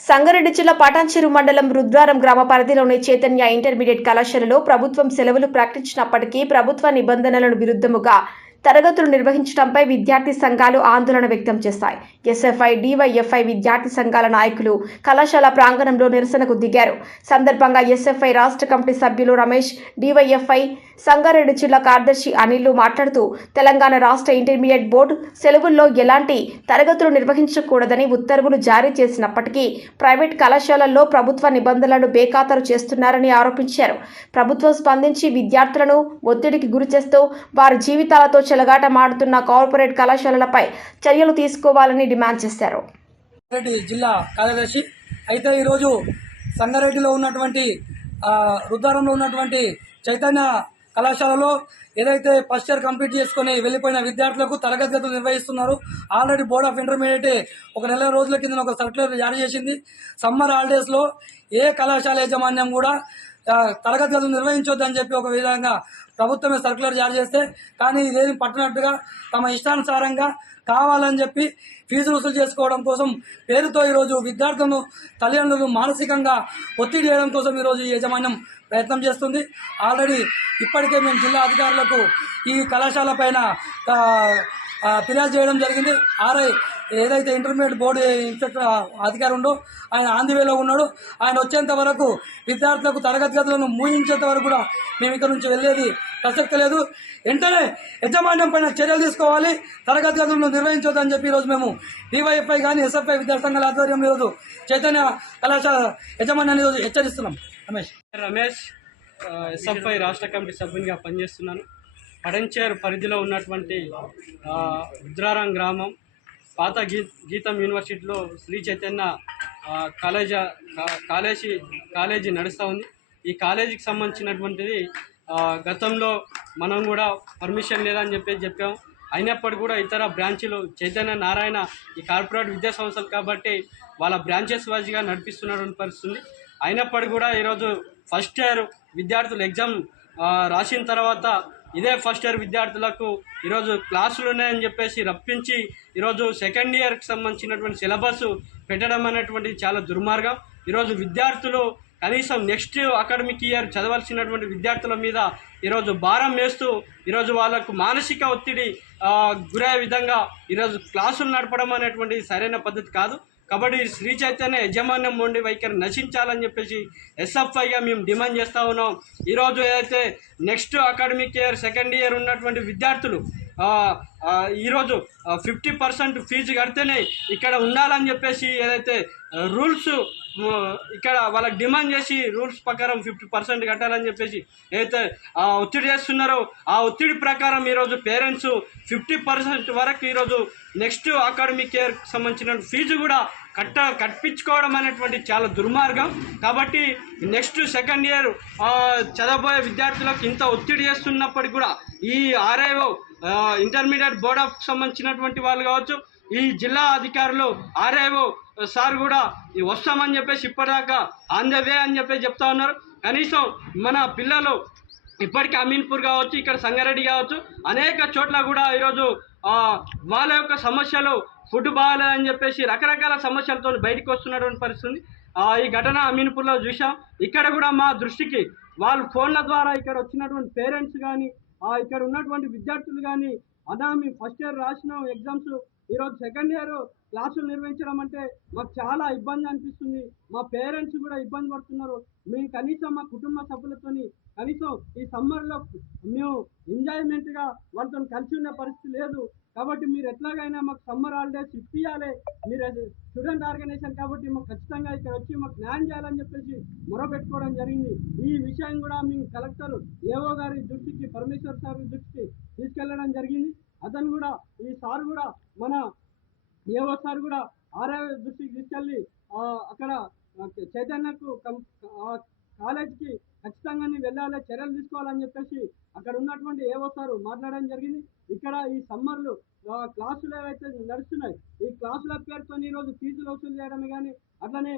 సంగారెడ్డి జిల్లా పటాన్చెరు మండలం రుద్రారం గ్రామ పరిధిలోని చైతన్య ఇంటర్మీడియట్ కళాశాలలో ప్రభుత్వం సెలవులు ప్రకటించినప్పటికీ ప్రభుత్వ నిబంధనలను విరుద్ధముగా తరగతులు నిర్వహించడంపై విద్యార్థి సంఘాలు ఆందోళన వ్యక్తం చేశాయి. ఎస్ఎఫ్ఐ డివైఎఫ్ఐ విద్యార్థి సంఘాల నాయకులు కళాశాల ప్రాంగణంలో నిరసనకు దిగారు. సందర్భంగా ఎస్ఎఫ్ఐ రాష్ట్ర కమిటీ సభ్యులు రమేష్ డివైఎఫ్ఐ సంగారెడ్డి జిల్లా కార్యదర్శి అనిల్ మాట్లాడుతూ తెలంగాణ రాష్ట్ర ఇంటర్మీడియట్ బోర్డు సెలవుల్లో ఎలాంటి తరగతులు నిర్వహించకూడదని ఉత్తర్వులు జారీ చేసినప్పటికీ ప్రైవేట్ కళాశాలల్లో ప్రభుత్వ నిబంధనలను బేఖాతరు చేస్తున్నారని ఆరోపించారు. ప్రభుత్వం స్పందించి విద్యార్థులను ఒత్తిడికి గురిచేస్తూ వారి జీవితాలతో చెలగాటమాడుతున్న కార్పొరేట్ కళాశాలలపై చర్యలు తీసుకోవాలని డిమాండ్ చేశారు. జిల్లా కార్యదర్శి అయితే ఈరోజు సంగారెడ్డిలో ఉన్నటువంటి ఆ, ఉన్నటువంటి చైతన్య కళాశాలలో ఏదైతే ఫస్ట్ ఇయర్ కంప్లీట్ చేసుకొని వెళ్ళిపోయిన విద్యార్థులకు తరగతి గదులు నిర్వహిస్తున్నారు. ఆల్రెడీ బోర్డ్ ఆఫ్ ఇంటర్మీడియట్ ఒక నెల రోజుల కింద ఒక సర్క్యులర్ జారీ చేసింది. సమ్మర్ హాలిడేస్లో ఏ కళాశాల యాజమాన్యం కూడా తరగతి గదులు నిర్వహించొద్దని చెప్పి ఒక విధంగా ప్రభుత్వమే సర్క్యులర్ జారీ చేస్తే కానీ ఇదేమి పట్టినట్టుగా తమ ఇష్టానుసారంగా కావాలని చెప్పి ఫీజు వసూలు చేసుకోవడం కోసం పేరుతో ఈరోజు విద్యార్థులను తల్లిదండ్రులు మానసికంగా ఒత్తిడి చేయడం కోసం ఈరోజు ఈ యాజమాన్యం ప్రయత్నం చేస్తుంది. ఆల్రెడీ ఇప్పటికే మేము జిల్లా అధికారులకు ఈ కళాశాల పైన ఫిర్యాదు చేయడం జరిగింది. ఆర్ఐ ఏదైతే ఇంటర్మీడియట్ బోర్డు ఇన్స్పెక్టర్ అధికారి ఉండో ఆయన ఆంధ్రవేలో ఉన్నాడు. ఆయన వచ్చేంత వరకు విద్యార్థులకు తరగతి గదులను మూయించేంత వరకు కూడా మేము ఇక్కడ నుంచి వెళ్ళేది ప్రసక్తి లేదు. వెంటనే యజమాన్యం పైన చర్యలు తీసుకోవాలి. తరగతి గదులను నిర్వహించొద్దని చెప్పి ఈరోజు మేము డివైఎఫ్ఐ కానీ ఎస్ఎఫ్ఐ విద్యాసంఘాల ఆధ్వర్యం ఆధ్వర్యంలో ఈరోజు చైతన్య కళాశాల యజమాన్యాన్ని ఈరోజు హెచ్చరిస్తున్నాం. రమేష్. రమేష్ ఎస్ఎఫ్ఐ రాష్ట్ర కమిటీ సభ్యునిగా పనిచేస్తున్నాను. పడంచేరు పరిధిలో ఉన్నటువంటి ఆ, రుద్రారం గ్రామం పాత గీ గీతం యూనివర్సిటీలో శ్రీ చైతన్య ఆ, కాలేజీ కాలేజీ కాలేజీ నడుస్తూ ఉంది. ఈ కాలేజీకి సంబంధించినటువంటిది గతంలో మనం కూడా పర్మిషన్ లేదని చెప్పేసి చెప్పాం. అయినప్పటికీ కూడా ఇతర బ్రాంచీలు చైతన్య నారాయణ ఈ కార్పొరేట్ విద్యా సంస్థలు కాబట్టి వాళ్ళ బ్రాంచెస్ వైజ్గా నడిపిస్తున్నటువంటి పరిస్థితుంది అయినప్పటికీ కూడా ఈరోజు ఫస్ట్ ఇయర్ విద్యార్థులు ఎగ్జామ్ రాసిన తర్వాత ఇదే ఫస్ట్ ఇయర్ విద్యార్థులకు ఈరోజు క్లాసులు ఉన్నాయని చెప్పేసి రప్పించి ఈరోజు సెకండ్ ఇయర్కి సంబంధించినటువంటి సిలబస్ పెట్టడం అనేటువంటిది చాలా దుర్మార్గం. ఈరోజు విద్యార్థులు కనీసం నెక్స్ట్ అకాడమిక్ ఇయర్ చదవాల్సినటువంటి విద్యార్థుల మీద ఈరోజు భారం వేస్తూ ఈరోజు వాళ్ళకు మానసిక ఒత్తిడి గురయ్యే విధంగా ఈరోజు క్లాసులు నడపడం అనేటువంటిది సరైన పద్ధతి కాదు. కాబట్టి శ్రీ చైతన్య యజమాన్యం ఉండి వైఖరి నశించాలని చెప్పేసి ఎస్ఎఫ్ఐగా మేము డిమాండ్ చేస్తూ ఉన్నాం. ఈరోజు ఏదైతే next academic year second year ఉన్నటువంటి విద్యార్థులు ఈరోజు ఫిఫ్టీ పర్సెంట్ ఫీజు కడితేనే ఇక్కడ ఉండాలని చెప్పేసి ఏదైతే రూల్స్ ఇక్కడ వాళ్ళకి డిమాండ్ చేసి రూల్స్ ప్రకారం ఫిఫ్టీ పర్సెంట్ కట్టాలని చెప్పేసి ఏదైతే ఆ, ఒత్తిడి చేస్తున్నారో ఆ ఒత్తిడి ప్రకారం ఈరోజు పేరెంట్స్ ఫిఫ్టీ పర్సెంట్ వరకు ఈరోజు నెక్స్ట్ అకాడమిక్ ఇయర్ సంబంధించిన ఫీజు కూడా కట్ట కట్టించుకోవడం అనేటువంటి చాలా దుర్మార్గం. కాబట్టి నెక్స్ట్ సెకండ్ ఇయర్ చదవబోయే విద్యార్థులకు ఇంత ఒత్తిడి చేస్తున్నప్పటికీ కూడా ఈ ఆర్ఐఓ ఇంటర్మీడియట్ బోర్డ్ ఆఫ్ సంబంధించినటువంటి వాళ్ళు కావచ్చు ఈ జిల్లా అధికారులు ఆర్ఐఓ సార్ కూడా వస్తామని చెప్పేసి ఇప్పటిదాకా ఆన్ ద వే అని చెప్పేసి చెప్తా ఉన్నారు. కనీసం మన పిల్లలు ఇప్పటికీ అమీన్పూర్ కావచ్చు ఇక్కడ సంగారెడ్డి కావచ్చు అనేక చోట్ల కూడా ఈరోజు వాళ్ళ యొక్క సమస్యలు ఫుడ్ బాగాలేదని చెప్పేసి రకరకాల సమస్యలతో బయటకు వస్తున్నటువంటి పరిస్థితి ఈ ఘటన అమీన్పూర్లో చూసాం ఇక్కడ కూడా మా దృష్టికి వాళ్ళు ఫోన్ల ద్వారా ఇక్కడ వచ్చినటువంటి పేరెంట్స్ కానీ ఇక్కడ ఉన్నటువంటి విద్యార్థులు కానీ అన్నా మేము ఫస్ట్ ఇయర్ రాసిన ఎగ్జామ్స్ ఈరోజు సెకండ్ ఇయర్ క్లాసులు నిర్వహించడం అంటే మాకు చాలా ఇబ్బంది అనిపిస్తుంది. మా పేరెంట్స్ కూడా ఇబ్బంది పడుతున్నారు. మేము కనీసం మా కుటుంబ సభ్యులతోని కనీసం ఈ సమ్మర్లో మేము ఎంజాయ్మెంట్గా వాళ్ళతో కలిసి ఉన్న పరిస్థితి లేదు. కాబట్టి మీరు ఎట్లాగైనా మాకు సమ్మర్ హాలిడేస్ ఇప్పియాలి మీరు స్టూడెంట్ ఆర్గనైజేషన్ కాబట్టి మాకు ఖచ్చితంగా ఇక్కడ వచ్చి మాకు న్యాయం చేయాలని చెప్పేసి మొరపెట్టుకోవడం జరిగింది. ఈ విషయం కూడా మేము కలెక్టర్ ఏవో గారి దృష్టికి పరమేశ్వర్ సార్ దృష్టికి తీసుకెళ్ళడం జరిగింది. అతను కూడా ఈ సార్ కూడా మన ఏవో సార్ కూడా ఆర్ఐ దృష్టికి తీసుకెళ్ళి అక్కడ చైతన్యకు కం- కాలేజీకి ఖచ్చితంగా వెళ్ళాలి చర్యలు తీసుకోవాలని చెప్పేసి అక్కడ ఉన్నటువంటి ఏవో సార్ మాట్లాడడం జరిగింది. ఇక్కడ ఈ సమ్మర్లు క్లాసులు ఏవైతే నడుస్తున్నాయి ఈ క్లాసుల పేరుతో ఈరోజు ఫీజులు వసూలు చేయడమే కానీ అట్లనే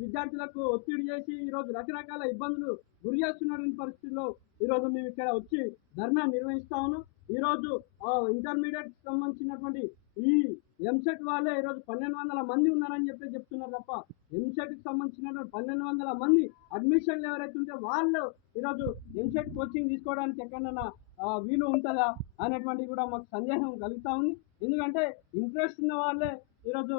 విద్యార్థులకు ఒత్తిడి చేసి ఈరోజు రకరకాల ఇబ్బందులు గురి చేస్తున్నటువంటి పరిస్థితుల్లో ఈరోజు మేము ఇక్కడ వచ్చి ధర్నా నిర్వహిస్తా ఉన్నాం. ఈరోజు ఇంటర్మీడియట్ సంబంధించినటువంటి ఈ ఎంసెట్ వాళ్ళే ఈరోజు పన్నెండు వందల మంది ఉన్నారని చెప్పి చెప్తున్నారు తప్ప ఎంసెట్కి సంబంధించినటువంటి పన్నెండు వందల మంది అడ్మిషన్లు ఎవరైతే ఉంటే వాళ్ళు ఈరోజు ఎంసెట్ కోచింగ్ తీసుకోవడానికి ఎక్కడన్నా వీలు ఉంటుందా అనేటువంటి కూడా మాకు సందేహం కలుగుతూ ఉంది. ఎందుకంటే ఇంట్రెస్ట్ ఉన్న వాళ్ళే ఈరోజు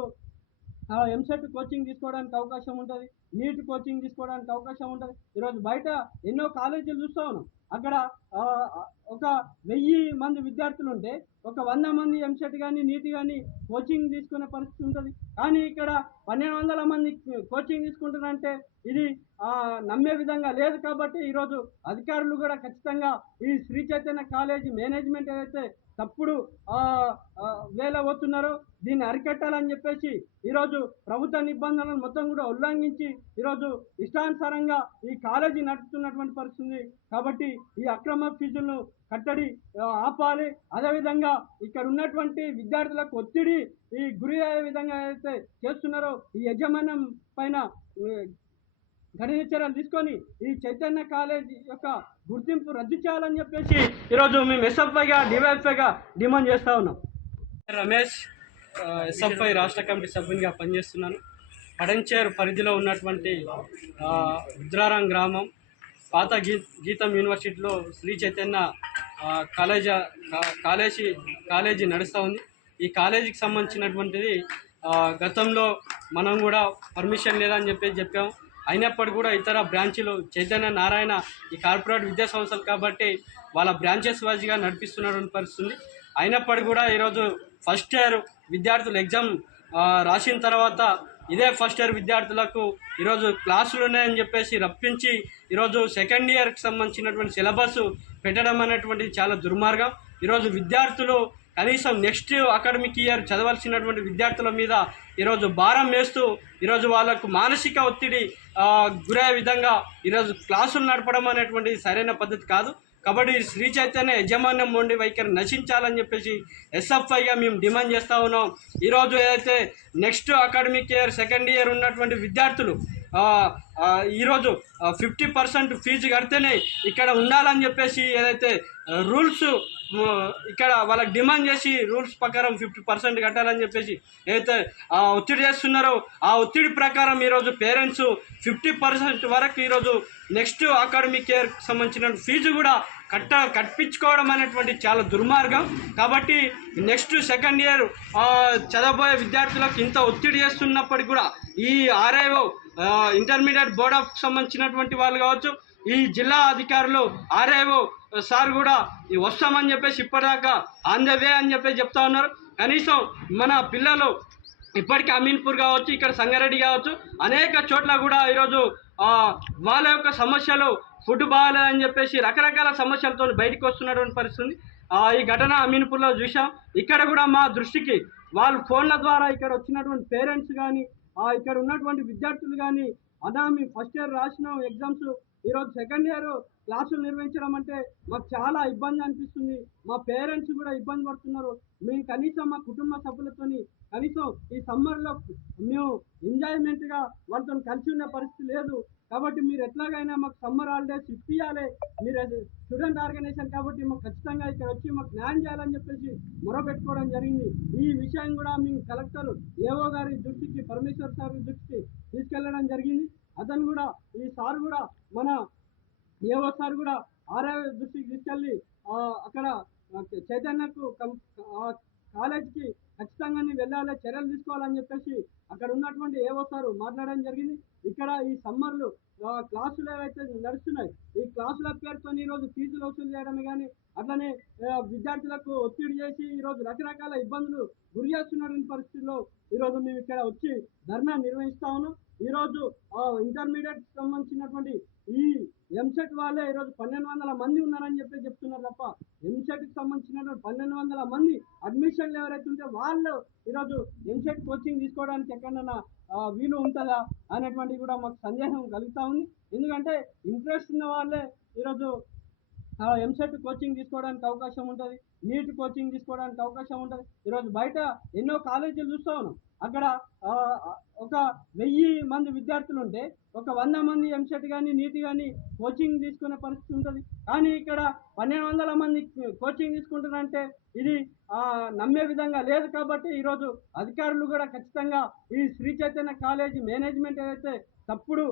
ఎంసెట్ కోచింగ్ తీసుకోవడానికి అవకాశం ఉంటుంది నీట్ కోచింగ్ తీసుకోవడానికి అవకాశం ఉంటుంది. ఈరోజు బయట ఎన్నో కాలేజీలు చూస్తూ ఉన్నాం. అక్కడ ఒక వెయ్యి మంది విద్యార్థులు ఉంటే ఒక వంద మంది ఎంసెట్ కానీ నీట్ కానీ కోచింగ్ తీసుకునే పరిస్థితి ఉంటుంది. కానీ ఇక్కడ పన్నెండు వందల మంది కోచింగ్ తీసుకుంటారంటే ఇది నమ్మే విధంగా లేదు కాబట్టి ఈరోజు అధికారులు కూడా ఖచ్చితంగా ఈ శ్రీ చైతన్య కాలేజీ మేనేజ్మెంట్ ఏదైతే తప్పుడు వేల పోతున్నారో దీన్ని అరికట్టాలని చెప్పేసి ఈరోజు ప్రభుత్వ నిబంధనలను మొత్తం కూడా ఉల్లంఘించి ఈరోజు ఇష్టానుసారంగా ఈ కాలేజీ నడుపుతున్నటువంటి పరిస్థితి కాబట్టి ఈ అక్రమ ఫీజులను కట్టడి ఆపాలి. అదేవిధంగా ఇక్కడ ఉన్నటువంటి విద్యార్థులకు ఒత్తిడి ఈ గురి అయ్యే విధంగా అయితే చేస్తున్నారో ఈ యజమాన్యం పైన కఠిన చర్యలు తీసుకొని ఈ చైతన్య కాలేజ్ యొక్క గుర్తింపు రద్దు చేయాలని చెప్పేసి ఈరోజు మేము ఎస్ఎఫ్ఐగా డివైఎఫ్ఐగా డిమాండ్ చేస్తా ఉన్నాం. రమేష్ ఎస్ఎఫ్ఐ రాష్ట్ర కమిటీ సభ్యునిగా పనిచేస్తున్నాను. పడంచేరు పరిధిలో ఉన్నటువంటి ఆ, రుద్రారం గ్రామం పాత గీ గీతం యూనివర్సిటీలో Sri Chaitanya college college college నడుస్తూ ఉంది. ఈ కాలేజీకి సంబంధించినటువంటిది గతంలో మనం కూడా పర్మిషన్ లేదని చెప్పేసి చెప్పాము అయినప్పటికీ కూడా ఇతర బ్రాంచీలు చైతన్య నారాయణ ఈ కార్పొరేట్ విద్యా సంస్థలు కాబట్టి వాళ్ళ బ్రాంచెస్ వైజ్గా నడిపిస్తున్నటువంటి పరిస్థితుంది. అయినప్పటికీ కూడా ఈరోజు ఫస్ట్ ఇయర్ విద్యార్థులు ఎగ్జామ్ రాసిన తర్వాత ఇదే ఫస్ట్ ఇయర్ విద్యార్థులకు ఈరోజు క్లాసులు ఉన్నాయని చెప్పేసి రప్పించి ఈరోజు సెకండ్ ఇయర్కి సంబంధించినటువంటి సిలబస్ పెట్టడం అనేటువంటిది చాలా దుర్మార్గం. ఈరోజు విద్యార్థులు కనీసం నెక్స్ట్ అకాడమిక్ ఇయర్ చదవాల్సినటువంటి విద్యార్థుల మీద ఈరోజు భారం వేస్తూ ఈరోజు వాళ్ళకు మానసిక ఒత్తిడి గురయ్యే విధంగా ఈరోజు క్లాసులు నడపడం అనేటువంటిది సరైన పద్ధతి కాదు. కాబట్టి శ్రీ చైతన్య యజమాన్యం నుండి వైఖరి నశించాలని చెప్పేసి ఎస్ఎఫ్ఐగా మేము డిమాండ్ చేస్తూ ఉన్నాం. ఈరోజు ఏదైతే next academic year second year ఉన్నటువంటి విద్యార్థులు ఈరోజు ఫిఫ్టీ పర్సెంట్ ఫీజు కడితేనే ఇక్కడ ఉండాలని చెప్పేసి ఏదైతే రూల్స్ ఇక్కడ వాళ్ళకి డిమాండ్ చేసి రూల్స్ ప్రకారం ఫిఫ్టీ పర్సెంట్ కట్టాలని చెప్పేసి ఏదైతే ఆ, ఒత్తిడి చేస్తున్నారో ఆ ఒత్తిడి ప్రకారం ఈరోజు పేరెంట్స్ ఫిఫ్టీ పర్సెంట్ వరకు ఈరోజు నెక్స్ట్ అకాడమిక్ ఇయర్కి సంబంధించిన ఫీజు కూడా కట్ట కట్టించుకోవడం అనేటువంటి చాలా దుర్మార్గం. కాబట్టి నెక్స్ట్ సెకండ్ ఇయర్ చదవబోయే విద్యార్థులకు ఇంత ఒత్తిడి చేస్తున్నప్పటికీ కూడా ఈ ఆర్ఐఓ ఇంటర్మీడియట్ బోర్డ్ ఆఫ్ సంబంధించినటువంటి వాళ్ళు కావచ్చు ఈ జిల్లా అధికారులు ఆర్ఐఓ సార్ కూడా ఈ వస్తామని చెప్పేసి ఇప్పటిదాకా ఆన్ ద వే అని చెప్పేసి చెప్తా ఉన్నారు. కనీసం మన పిల్లలు ఇప్పటికీ అమీన్పూర్ కావచ్చు ఇక్కడ సంగారెడ్డి కావచ్చు అనేక చోట్ల కూడా ఈరోజు వాళ్ళ యొక్క సమస్యలు ఫుడ్ బాగాలేదని చెప్పేసి రకరకాల సమస్యలతో బయటకు వస్తున్నటువంటి పరిస్థితి ఈ ఘటన అమీన్పూర్లో చూసాం ఇక్కడ కూడా మా దృష్టికి వాళ్ళు ఫోన్ల ద్వారా ఇక్కడ వచ్చినటువంటి పేరెంట్స్ కానీ ఇక్కడ ఉన్నటువంటి విద్యార్థులు కానీ అన్నా మేము ఫస్ట్ ఇయర్ రాసిన ఎగ్జామ్స్ ఈరోజు సెకండ్ ఇయర్ క్లాసులు నిర్వహించడం అంటే మాకు చాలా ఇబ్బంది అనిపిస్తుంది. మా పేరెంట్స్ కూడా ఇబ్బంది పడుతున్నారు. మేము కనీసం మా కుటుంబ సభ్యులతోని కనీసం ఈ సమ్మర్లో మేము ఎంజాయ్మెంట్గా వాళ్ళతో కలిసి ఉన్న పరిస్థితి లేదు. కాబట్టి మీరు ఎట్లాగైనా మాకు సమ్మర్ హాలిడేస్ ఇవ్వాలి మీరు స్టూడెంట్ ఆర్గనైజేషన్ కాబట్టి మాకు ఖచ్చితంగా ఇక్కడ వచ్చి మాకు న్యాయం చేయాలని చెప్పేసి మొరపెట్టుకోవడం జరిగింది. ఈ విషయం కూడా మేము కలెక్టర్ ఏవో గారి దృష్టికి పరమేశ్వర్ సార్ దృష్టికి తీసుకెళ్ళడం జరిగింది. అతను కూడా ఈ సార్ కూడా మన ఏవో సార్ కూడా ఆర్ఐ దృష్టికి తీసుకెళ్ళి అక్కడ చైతన్యకు ఖచ్చితంగా చర్యలు తీసుకోవాలని చెప్పేసి అక్కడ ఉన్నటువంటి ఏవో సార్ మాట్లాడడం జరిగింది. ఇక్కడ ఈ సమ్మర్లు క్లాసులు ఏవైతే నడుస్తున్నాయి ఈ క్లాసుల పేరుతో ఈరోజు ఫీజులు వసూలు చేయడమే కానీ అట్లనే విద్యార్థులకు ఒత్తిడి చేసి ఈరోజు రకరకాల ఇబ్బందులు గురి చేస్తున్నటువంటి పరిస్థితుల్లో ఈరోజు మేము ఇక్కడ వచ్చి ధర్నా నిర్వహిస్తా ఉన్నాం. ఈరోజు ఇంటర్మీడియట్ సంబంధించినటువంటి ఈ ఎంసెట్ వాళ్ళే ఈరోజు పన్నెండు వందల మంది ఉన్నారని చెప్పి చెప్తున్నారు తప్ప ఎంసెట్కి సంబంధించినటువంటి పన్నెండు వందల మంది అడ్మిషన్లు ఎవరైతే ఉంటే వాళ్ళు ఈరోజు ఎంసెట్ కోచింగ్ తీసుకోవడానికి ఎక్కడన్నా వీలు ఉంటుందా అనేటువంటిది కూడా మాకు సందేహం కలుగుతూ ఉంది. ఎందుకంటే ఇంట్రెస్ట్ ఉన్న వాళ్ళే ఈరోజు ఎంసెట్ కోచింగ్ తీసుకోవడానికి అవకాశం ఉంటుంది. నీట్ కోచింగ్ తీసుకోవడానికి అవకాశం ఉంటుంది. ఈరోజు బయట ఎన్నో కాలేజీలు చూస్తా ఉన్నాం. అక్కడ ఒక వెయ్యి మంది విద్యార్థులు ఉంటే ఒక వంద మంది ఎంసెట్ కానీ నీట్ కానీ కోచింగ్ తీసుకునే పరిస్థితి ఉంటుంది. కానీ ఇక్కడ పన్నెండు వందల మంది కోచింగ్ తీసుకుంటున్నారంటే ఇది నమ్మే విధంగా లేదు కాబట్టి ఈరోజు అధికారులు కూడా ఖచ్చితంగా ఈ శ్రీ చైతన్య కాలేజీ మేనేజ్మెంట్ ఏదైతే తప్పుడు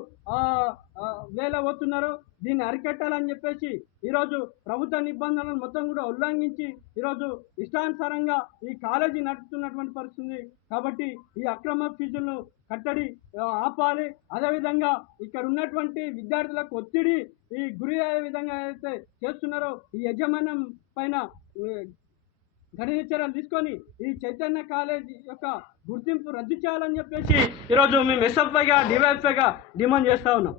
వేల పోతున్నారో దీన్ని అరికట్టాలని చెప్పేసి ఈరోజు ప్రభుత్వ నిబంధనలను మొత్తం కూడా ఉల్లంఘించి ఈరోజు ఇష్టానుసారంగా ఈ కాలేజీ నడుపుతున్నటువంటి పరిస్థితి కాబట్టి ఈ అక్రమ ఫీజులను కట్టడి ఆపాలి. అదేవిధంగా ఇక్కడ ఉన్నటువంటి విద్యార్థులకు ఒత్తిడి ఈ గురి అయ్యే విధంగా ఏదైతే చేస్తున్నారో ఈ యజమాన్యం పైన ఏ, కఠిన చర్యలు తీసుకొని ఈ చైతన్య కాలేజ్ యొక్క గుర్తింపు రద్దు చేయాలని చెప్పేసి ఈరోజు మేము ఎస్ఎఫ్ఐగా డివైఎఫ్ఐగా డిమాండ్ చేస్తా ఉన్నాం.